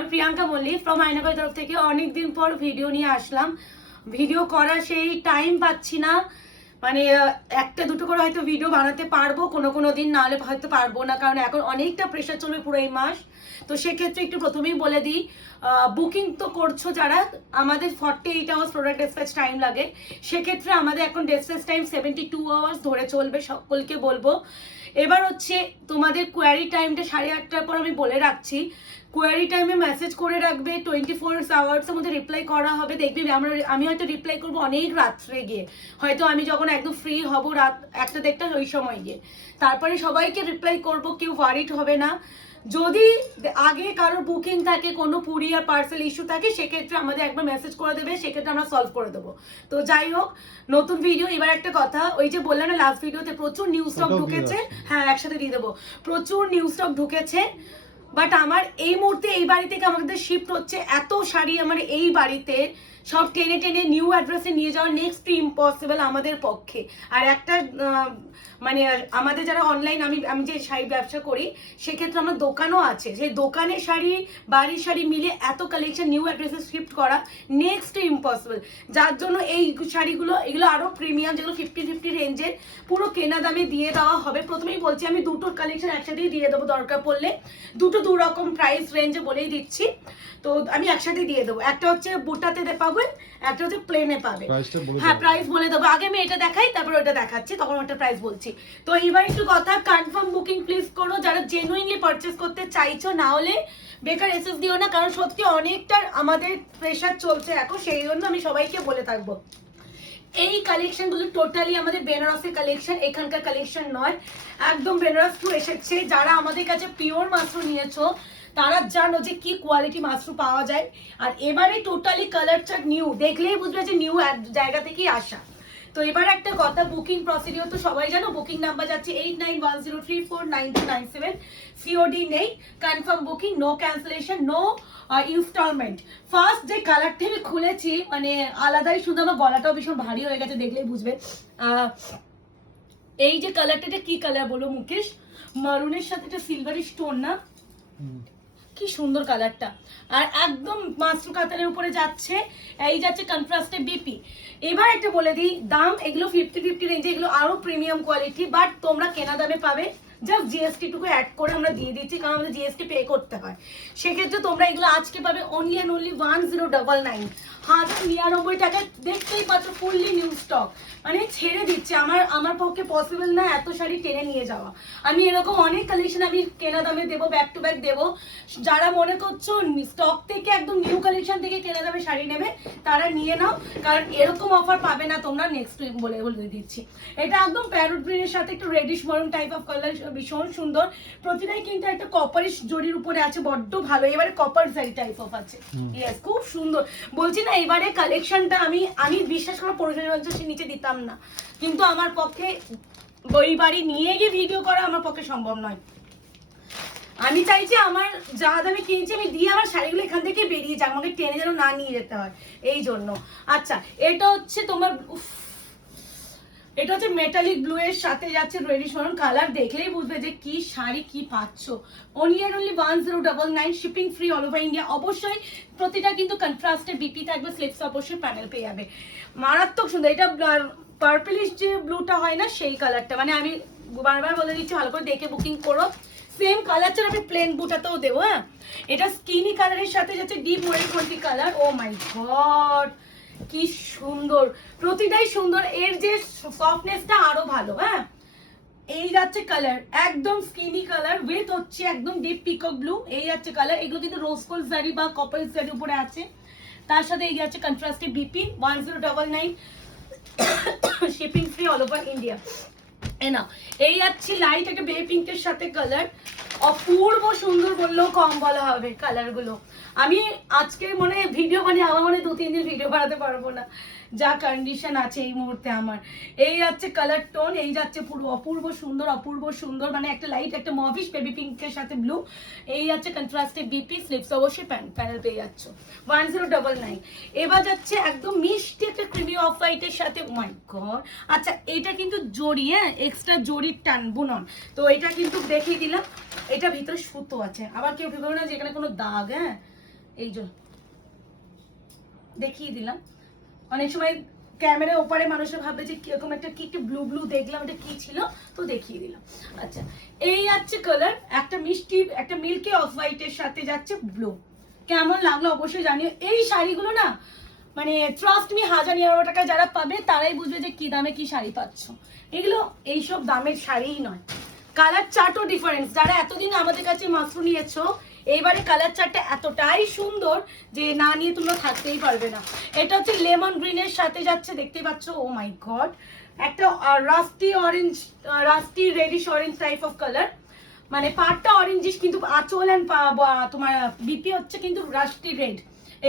আমি প্রিয়াঙ্কা মল্লিক ফ্রম আয়নাঘর তরফ থেকে অনেকদিন পর ভিডিও নিয়ে আসলাম। ভিডিও করা সেই টাইম পাচ্ছি না, মানে একটা দুটো করে হয়তো ভিডিও বানাতে পারবো কোনো দিন, নাহলে হয়তো পারবো না, কারণ এখন অনেকটা প্রেশার চলবে পুরো এই মাস। তো সেক্ষেত্রে একটু প্রথমেই বলে দিই, বুকিং তো করছো যারা, আমাদের 48 আওয়ার্স প্রোডাক্ট ডিসপ্যাচ টাইম লাগে। সেক্ষেত্রে আমাদের এখন ডিসপ্যাচ টাইম 72 আওয়ার্স ধরে চলবে, সকলকে বলবো। এবার হচ্ছে তোমাদের কোয়ারি টাইমটা 8:30টার পর আমি বলে রাখছি। কোয়ারি টাইমে মেসেজ করে রাখবে, 24 আওয়ার্সের মধ্যে রিপ্লাই করা হবে। দেখবি আমি হয়তো রিপ্লাই করবো অনেক রাত্রে গিয়ে, হয়তো আমি যখন একদম ফ্রি হব রাত 1টা ওই সময় গিয়ে, তারপরে সবাইকে রিপ্লাই করব, কেউ ওয়ারিড হবে না। যদি আগে কারোর বুকিং থাকে, কোনো কুরিয়ার পার্সেল ইস্যু থাকে, সেক্ষেত্রে আমাদের একবার মেসেজ করে দেবে, সেক্ষেত্রে আমরা সলভ করে দেবো। তো যাই হোক, নতুন ভিডিও। এবার একটা কথা, ওই যে বললাম না লাস্ট ভিডিওতে প্রচুর নিউ স্টক ঢুকেছে, হ্যাঁ একসাথে দিয়ে দেবো, প্রচুর নিউ স্টক ঢুকেছে। বাট আমার এই মুহূর্তে এই বাড়ি থেকে আমাদের শিফট হচ্ছে, এত শাড়ি আমার এই বাড়িতে সব টেনে টেনে নিউ অ্যাড্রেসে নিয়ে যাওয়া নেক্সট টু ইম্পসিবল আমাদের পক্ষে। আর একটা মানে আমাদের যারা অনলাইন, আমি যে শাড়ি ব্যবসা করি, সেক্ষেত্রে আমার দোকানও আছে, সেই দোকানের শাড়ি বাড়ির শাড়ি মিলে এত কালেকশন নিউ অ্যাড্রেসে শিফট করা নেক্সট টু ইম্পসিবল। যার জন্য এই শাড়িগুলো, এগুলো আরও প্রিমিয়াম, যেগুলো 50 রেঞ্জের, পুরো কেনা দামে দিয়ে দেওয়া হবে। প্রথমেই বলছি, আমি দুটো কালেকশন একসাথেই দিয়ে দেবো, দরকার পড়লে দুটো দু রকম প্রাইস রেঞ্জে বলেই দিচ্ছি। তো আমি একসাথে দিয়ে দেবো, একটা হচ্ছে বুটাতে পাবে, একটা হচ্ছে প্লেনে পাবে। হ্যাঁ প্রাইস বলে দেবো, আগে আমি এটা দেখাই, তারপর ওটা দেখাচ্ছি, তখন ওটা প্রাইস বলছি। তো এবার একটু কথা, কনফার্ম বুকিং প্লিজ করো যারা জেনুইনলি পারচেস করতে চাইছো, না হলে বেকার এসএস দিও না, কারণ সত্যি অনেকটা আমাদের প্রেশার চলছে এখন, সেই জন্য আমি সবাইকে বলে থাকবো। এই কালেকশনগুলো টোটালি আমাদের বেনারসের কালেকশন, এখানকার কালেকশন নয়, একদম বেনারস টু এসেছে। যারা আমাদের কাছে পিওর মাশরুম নিয়েছো তারা জানো যে কি কোয়ালিটি মাশরুম পাওয়া যায়। আর এবারে টোটালি কালার চার্ট নিউ, দেখলেই বুঝবে যে নিউ জায়গা থেকেই আসা। তো এবার একটা কথা, বুকিং প্রসিডিওর তো সবাই জানো, বুকিং নাম্বার যাচ্ছে 8910349297। সিওডি নেই, confirm booking, no cancellation, no installment. First যে কালারটা আমি খুলেছি, মানে আলাদাই সুন্দর, আমার গলাটাও ভীষণ ভারী হয়ে গেছে, দেখলেই বুঝবে। এই যে কালারটা, এটা কি কালার বলো মুকেশ? মারুনের সাথে একটা সিলভারি স্টোন না, কি সুন্দর কালারটা। আর একদম মাশরুম কাতারের উপরে যাচ্ছে, এই যাচ্ছে কন্ট্রাস্টে বিপি। এবার একটা বলে দিই দাম, এগুলো 50 রেঞ্জে, এগুলো আরো প্রিমিয়াম কোয়ালিটি, বাট তোমরা কেনা দামে পাবে, জাস্ট জিএসটি টুকু অ্যাড করে আমরা দিয়ে দিচ্ছি, কারণ আমাদের জিএসটি পে করতে হয়। সেক্ষেত্রে তোমরা এগুলো আজকে পাবে অনলি অ্যান্ড অনলি 1099, 1099 টাকা। দেখতেই পাচ্ছ ফুললি নিউ স্টক, মানে ছেড়ে দিচ্ছে। আমার পক্ষে পসিবল না এত শাড়ি টেনে নিয়ে যাওয়া। আমি এরকম অনেক কালেকশন আমি কেনা দামে দেবো, ব্যাক টু ব্যাক দেবো। যারা মনে করছো স্টক থেকে একদম নিউ কালেকশন থেকে কেনা দামে শাড়ি নেবে, তারা নিয়ে নাও, কারণ এরকম অফার পাবে না তোমরা নেক্সট উইক, বলে দিচ্ছি। এটা একদম প্যারোট গ্রিনের সাথে একটু reddish maroon type of colour, ভীষণ সুন্দর। প্রতিটাই কিন্তু একটা কপারিশ জরির উপরে আছে, বড্ড ভালো। এবারে কপার জারি টাইপ অফ আছে, ইয়েস খুব সুন্দর। বলছি না, এবারে কালেকশনটা আমি বিশ্বাস করো 50,000 নিচে দিতাম না, কিন্তু আমার পক্ষে ওই বাড়ি নিয়ে গিয়ে ভিডিও করা আমার পক্ষে সম্ভব নয়। আমি চাইছি আমার যা দামে কিনছি আমি দিয়ে আমার শাড়িগুলো এখান থেকে বেরিয়ে যাক, আমাকে টেনে যেন না নিয়ে যেতে হয়, এই জন্য। আচ্ছা, এটা হচ্ছে তোমার, এটা হচ্ছে মেটালিক ব্লু এর সাথে যাচ্ছে রেডিশ মেরুন কালার, দেখলেই বুঝবে যে কি শাড়ি কি পাচ্ছ। Only and only 1099, shipping free all over India. অবশ্যই প্রতিটা কিন্তু কন্ট্রাস্টে বিপি থাকবে, স্লিপস অবশ্যই প্যানেল পেয়ে যাবে, মারাত্মক সুন্দর। এটা পার্পলিশ যে ব্লুটা হয় না, সেই কালারটা, মানে আমি বারবার বলে দিচ্ছি ভালো করে দেখে বুকিং করো। সেম কালার ছাড়া আমি প্লেন বুটাতেও দেবো। হ্যাঁ, এটা স্কিনি কালারের সাথে যাচ্ছে ডিপ মরিনকন্টি কালার। ও মাই গড কি সুন্দর, প্রতিটাই সুন্দর, এর যে সফটনেসটা আরো ভালো। হ্যাঁ, এই যাচ্ছে কালার একদম স্কিনি কালার উইথ হচ্ছে একদম ডিপ পিকক ব্লু, এই যাচ্ছে কালার। এগুলো কিন্তু রোজ গোল্ড জারি বা কপার জারি উপরে আছে, তার সাথে এই যাচ্ছে কন্ট্রাস্টে BP 1099, shipping free all over India. না, এই যাচ্ছে লাইট একটা বেবি পিঙ্কের সাথে কালার, অপূর্ব সুন্দর বললেও কম বলা হবে কালারগুলো। আমি আজকে মনে ভিডিও বানিয়ে আমার মনে 2-3 দিন ভিডিও বানাতে পারবো না, যা কন্ডিশন আছে এই মুহূর্তে আমার। এই যাচ্ছে কালার টোন, এই যাচ্ছে পুরো অপূর্ব সুন্দর, অপূর্ব সুন্দর, মানে একটা লাইট একটা মভিশ বেবি পিঙ্কের সাথে ব্লু, এই যাচ্ছে কন্ট্রাস্টে বিপি, স্লিপস অবশ্যই প্যানেল পেয়ে যাচ্ছ 1099। এবার যাচ্ছে একদম মিষ্টি একটা ক্রিমি অফ হোয়াইটের সাথে, মাই গড। আচ্ছা, এটা কিন্তু জড়ি, হ্যাঁ এক্সট্রা জড়ির টান বুনন, তো এটা কিন্তু দেখিয়ে দিলাম। এটা ভিতরে সুতো আছে, আবার কেউ ভেবে না যে এখানে কোনো দাগ। হ্যাঁ, এই যে দেখিয়ে দিলাম। অনেক সময় ক্যামেরার ওপারে মানুষের ভাববে যে কিরকম একটা কি একটা ব্লু ব্লু দেখলাম, এটা কি ছিল, তো দেখিয়ে দিলাম। আচ্ছা, এই যাচ্ছে কালার, একটা মিষ্টি একটা মিল্কি অফ হোয়াইটের সাথে যাচ্ছে ব্লু। কেমন লাগলো অবশ্যই জানিও। এই শাড়িগুলো না মানে ট্রাস্ট মি 1000-1100 টাকা যারা পাবে তারাই বুঝবে যে কি দামে কি শাড়ি পাচ্ছ। এগুলো এইসব দামের শাড়িই নয়। কালার চার্টও ডিফারেন্স। যারা এতদিন আমাদের কাছে মাশরু নিয়েছো, এইবারে কালার চার্টটা এতটাই সুন্দর যে না নিয়ে তোমরা থাকতেই পারবে না। এটা হচ্ছে লেমন গ্রিনের সাথে যাচ্ছে, দেখতে পাচ্ছ। ও মাই গড, একটা rusty orange, rusty reddish orange type of colour, মানে পাটটা অরেঞ্জিশ কিন্তু আঁচল অ্যান্ড তোমার বিপি হচ্ছে কিন্তু রাস্টি রেড।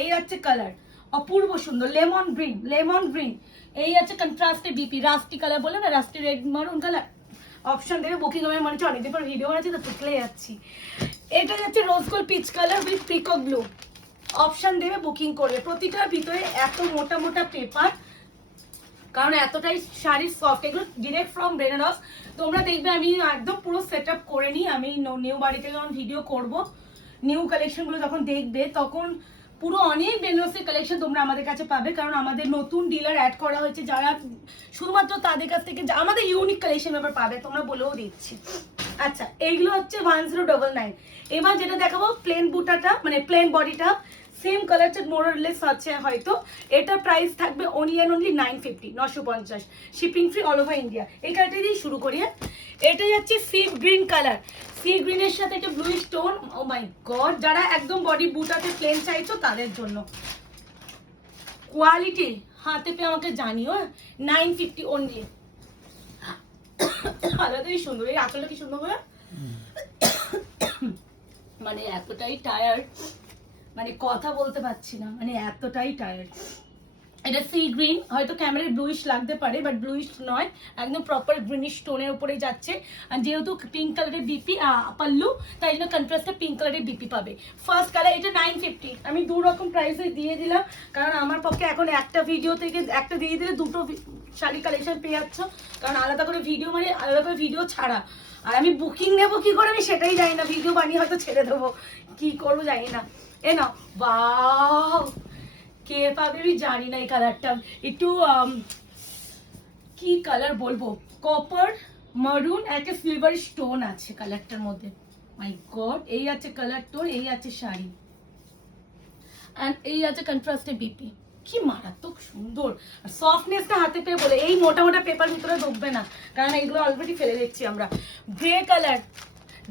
এই হচ্ছে কালার, অপূর্ব সুন্দর। Lemon green, lemon green. এই আছে কন্ট্রাস্টে বিপি, রাস্টি কালার বলে না, রাস্টি রেড মারুন কালার। অপশন দেবে বুকিং, আমি মনে হচ্ছে অনেকদিন পর ভিডিও বানাচ্ছি তো টুকলে যাচ্ছি। এটা যাচ্ছে রোজ gold peach colour with peacock blue. Option দেবে বুকিং করবে। প্রতিটার ভিতরে এত মোটা মোটা পেপার, কারণ এতটাই শাড়ির সফট। এগুলো ডিরেক্ট ফ্রম বেনারস। তোমরা দেখবে আমি একদম পুরো সেট আপ করে নিই। আমি নিউ বাড়িতে যখন ভিডিও করব, নিউ কালেকশনগুলো যখন দেখবে, তখন পুরো অনেক বেনারসের কালেকশন তোমরা আমাদের কাছে পাবে। কারণ আমাদের নতুন ডিলার অ্যাড করা হয়েছে, যারা শুধুমাত্র তাদের কাছ থেকে আমাদের ইউনিক কালেকশন ব্যাপার পাবে, তোমরা বলেও দিচ্ছি। আচ্ছা, এইগুলো হচ্ছে 1099। এবার যেটা দেখাবো প্লেন বুটাটা, মানে প্লেন বডিটা, সেম কালারটা মোরলেস আছে হয়তো। এটা প্রাইস থাকবে only 950, 950, shipping free all over India. এই কালারটা দিয়ে শুরু করি। এটা যাচ্ছে সি গ্রিন কালার, সি গ্রিনের সাথে একটা ব্লু স্টোন। ও মাই গড, যারা একদম বডি বুটাতে প্লেন চাইছো তাদের জন্য। কোয়ালিটি হাতে পেয়ে আমাকে জানিও। 950 অনলি। আলাদাই সুন্দর। এই আঁচলটা কি সুন্দর করে, মানে এতটাই টায়ার্ড, মানে কথা বলতে পারছি না, মানে এতটাই টায়ার্ড। এটা সি গ্রিন, হয়তো ক্যামেরায় ব্লুইশ লাগতে পারে, বাট ব্লুইশ নয়, একদম প্রপার গ্রিনিশ টোনের উপরে যাচ্ছে। আর যেহেতু পিঙ্ক কালারের বিপি পাল্লু, তাই জন্য কন্ট্রাস্টে পিঙ্ক কালারের বিপি পাবে। ফার্স্ট কালার এটা 950। আমি দু রকম প্রাইসে দিয়ে দিলাম, কারণ আমার পক্ষে এখন একটা ভিডিও থেকে একটা দিয়ে দিলে দুটো শাড়ি কালেকশন পেয়ে যাচ্ছ। কারণ আলাদা করে ভিডিও মানে আলাদা করে ভিডিও ছাড়া, আর আমি বুকিং নেবো কি করে আমি সেটাই জানি না। ভিডিও বানিয়ে হয়তো ছেড়ে দেবো, কি করবো জানি না। এ না, বাও, কে পাবে আমি জানি না। এই কালারটা একটু কি কালার বলবো, কপার মারুন, একটা সিলভার স্টোন আছে কালারটার মধ্যে। মাই গড, এই আছে কালার টোন, এই আছে শাড়ি, এন্ড এই আছে কন্ট্রাস্টে বিপি। কি মারাত্মক সুন্দর। আর সফটনেসটা হাতে পেয়ে বলে, এই মোটা মোটা পেপার ভিতরে ঢুকবে না, কারণ এগুলো অলরেডি ফেলে দিচ্ছি আমরা। গ্রে কালার,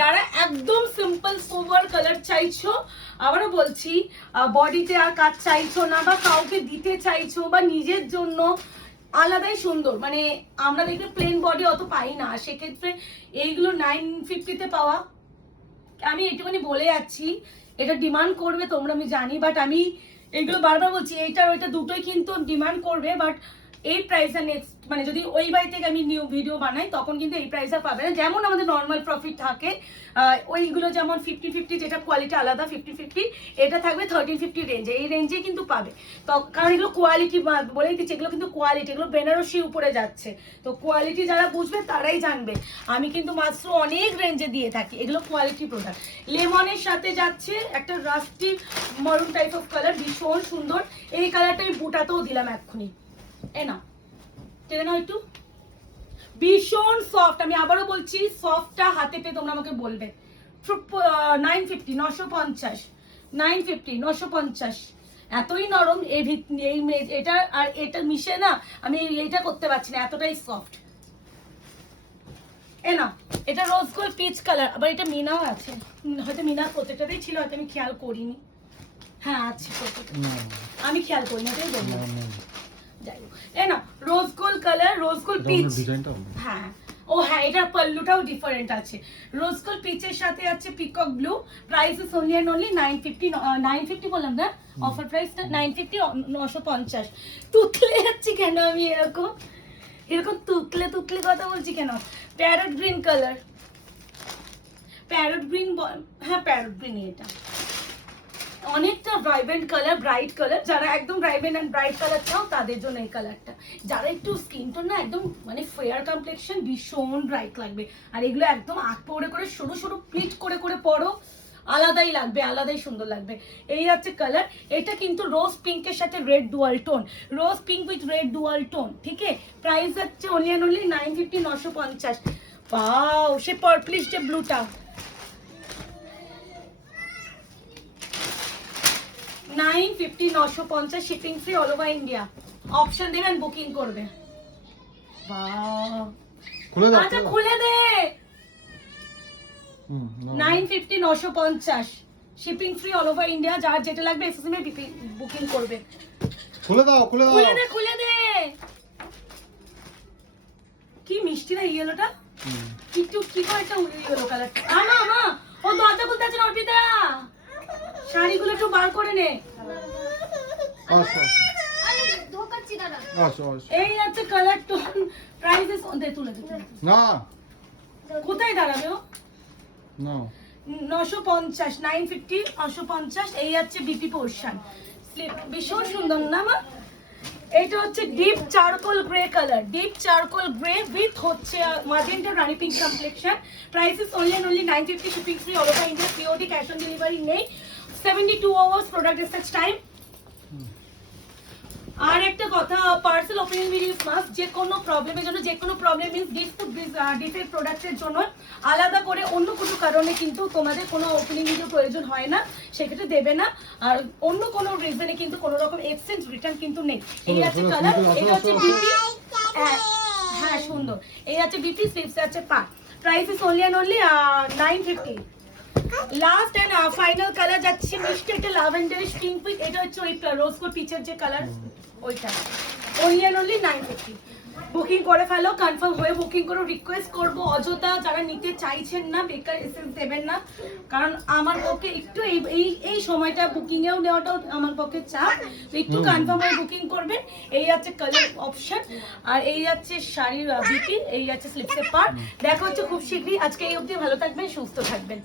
যারা একদম সিম্পল সোবার কালার চাইছো, আবারও বলছি বডিতে আর কাজ চাইছো না, বা কাউকে দিতে চাইছো, বা নিজের জন্য আলাদাই সুন্দর। মানে আমরা দেখবে প্লেন বডি অত পাই না, সেক্ষেত্রে এইগুলো 950-তে পাওয়া। আমি এইটুকুনি বলে যাচ্ছি, এটা ডিমান্ড করবে তোমরা, আমি জানি, বাট আমি এগুলো বারবার বলছি, এইটা ওইটা দুটোই কিন্তু ডিমান্ড করবে, বাট এই প্রাইসটা নেক্সট মানে যদি ওই বাড়ি থেকে আমি নিউ ভিডিও বানাই তখন কিন্তু এই প্রাইসটা পাবে না। যেমন আমাদের নর্মাল প্রফিট থাকে ওইগুলো, যেমন 50-50 যেটা কোয়ালিটি আলাদা, 50-50 এটা থাকবে 1350 রেঞ্জে, এই রেঞ্জে কিন্তু পাবে। তো কারণ এগুলো কোয়ালিটি বলেই দিচ্ছি, এগুলো কিন্তু কোয়ালিটি, এগুলো বেনারসি উপরে যাচ্ছে, তো কোয়ালিটি যারা বুঝবে তারাই জানবে। আমি কিন্তু মাত্র অনেক রেঞ্জে দিয়ে থাকি, এগুলো কোয়ালিটি প্রোডাক্ট। লেমনের সাথে যাচ্ছে একটা রাস্টি মারুন টাইপ অফ কালার, ভীষণ সুন্দর। এই কালারটা আমি বুটাতেও দিলাম এক্ষুনি। এ না টেনে নাও একটু, ভীষণ সফট। আমি আবারও বলছি, সফটটা হাতে পেয়ে তোমরা আমাকে বলবে। 950, 950, 950, 950, এতই নরম এটা আর এটা মিশে না, আমি এইটা করতে পারছি না, এতটাই সফট। এ না, এটা রোজ গোল্ড পিচ কালার, আবার এটা মিনাও আছে, হয়তো মিনা প্রত্যেকটাতেই ছিল, হয়তো আমি খেয়াল করিনি। হ্যাঁ আছে, আমি খেয়াল করিনি, এটাই বললাম। যাই হোক, এই না rose gold colour, rose gold peach. হ্যাঁ, ও হ্যাঁ, এটা পাল্লুটাও ডিফারেন্ট আছে। রোজ গোল্ড পিচের সাথে আছে peacock blue. Price is only and only 950, 950 বললাম না, অফার প্রাইসটা 950, 950। তুতলে যাচ্ছি কেন আমি, এরকম এরকম তুতলে তুতলে কথা বলছি কেন? Parrot green colour, parrot green, হ্যাঁ প্যারট গ্রিন। এটা অনেকটা ভাইব্রেন্ট কালার, ব্রাইট কালার। যারা একদম ভাইব্রেন্ট এন্ড ব্রাইট কালার চাও তাদের জন্য এই কালারটা। যারা একটু স্কিন টোন না একদম মানে ফেয়ার কমপ্লেকশন, ভীষণ ব্রাইট লাগবে। আর এগুলো একদম আঁক পরে করে সরু সরু প্লিট করে করে পরো, আলাদাই লাগবে, আলাদাই সুন্দর লাগবে। এই হচ্ছে কালার, এটা কিন্তু রোজ পিঙ্কের সাথে red dual tone, rose pink with red dual tone, ঠিক আছে। প্রাইস হচ্ছে অনলি অ্যান্ড অনলি 950, 950। পাও সে পার্পলিশ যে ব্লুটা, 950, 950 shipping free all over India. Option দেবেন, বুকিং করবে। বাহ, খুলে দাও, আচ্ছা খুলে দে। নাও। 950, 950 shipping free all over India. যার যেটা লাগবে এসএসএম এ বুকিং করবে। খুলে দাও, খুলে দাও। খুলে দে, খুলে দে। কি মিষ্টি না ইয়েলোটা, একটু কি করে একটা ইয়েলো কালার। আমা আমা ও দরজা খুলতে আছে না, অর্পিতা শাড়িগুলো একটু বার করে নে। আসো, আরে ধোকাচ্ছি দাদা। আসো, আসো। এই আছে কালার টোন, প্রাইসেস দে, তুলে দে। না, কোথায় দাঁড়াবে ও? নাও। 950, 950, 950। এই হচ্ছে বিপি পোর্শন স্লিপ, ভীষণ সুন্দর না মা? এটা হচ্ছে deep charcoal grey colour, deep charcoal grey with হচ্ছে magenta rani pink complexion. Price is only and only 950, shipping free all over India, COD, cash on delivery নেই, 72 আওয়ার্স প্রোডাক্ট রিসার্চ টাইম। আর একটা কথা, পার্সেল ওপেনিং ভিডিও মাস্ট, যে কোনো প্রবলেমের জন্য, যে কোনো প্রবলেম মিন্স ডিফেক্ট প্রোডাক্টের জন্য আলাদা করে অন্য কোনো কারণে কিন্তু তোমাদের কোনো ওপেনিং ভিডিও প্রয়োজন হয় না, সেক্ষেত্রে দেবে না। আর অন্য কোনো রিজনে কিন্তু কোনো রকম এক্সচেঞ্জ রিটার্ন কিন্তু নেই। এই আছে কালার, এই হচ্ছে বিপি। হ্যাঁ সুন্দর, এই আছে বিপি, স্লিভস আছে পা। Price is only and only 950। Last and final colour যাচ্ছে মিষ্টি একটা ল্যাভেন্ডারিশ পিঙ্ক উইথ, এটা হচ্ছে ওই রোজ গোল্ড পিচের যে কালার, ওইটা অনলি এন্ড অনলি 950। বুকিং করে ফেলো, কনফার্ম হয়ে বুকিং করো। রিকোয়েস্ট করবো অযথা যারা নিতে চাইছেন না বেকার এসএস দেবেন না, কারণ আমার পক্ষে একটু এই সময়টা বুকিং এও নেওয়াটাও আমার পক্ষে চাপ, তো একটু কনফার্ম হয়ে বুকিং করবেন। এই আছে কালার অপশন, আর এই যাচ্ছে শাড়ির বিপি, এই যাচ্ছে স্লিপসের পার্ট। দেখা হচ্ছে খুব শীঘ্রই। আজকে এই অবধি, ভালো থাকবেন, সুস্থ থাকবেন।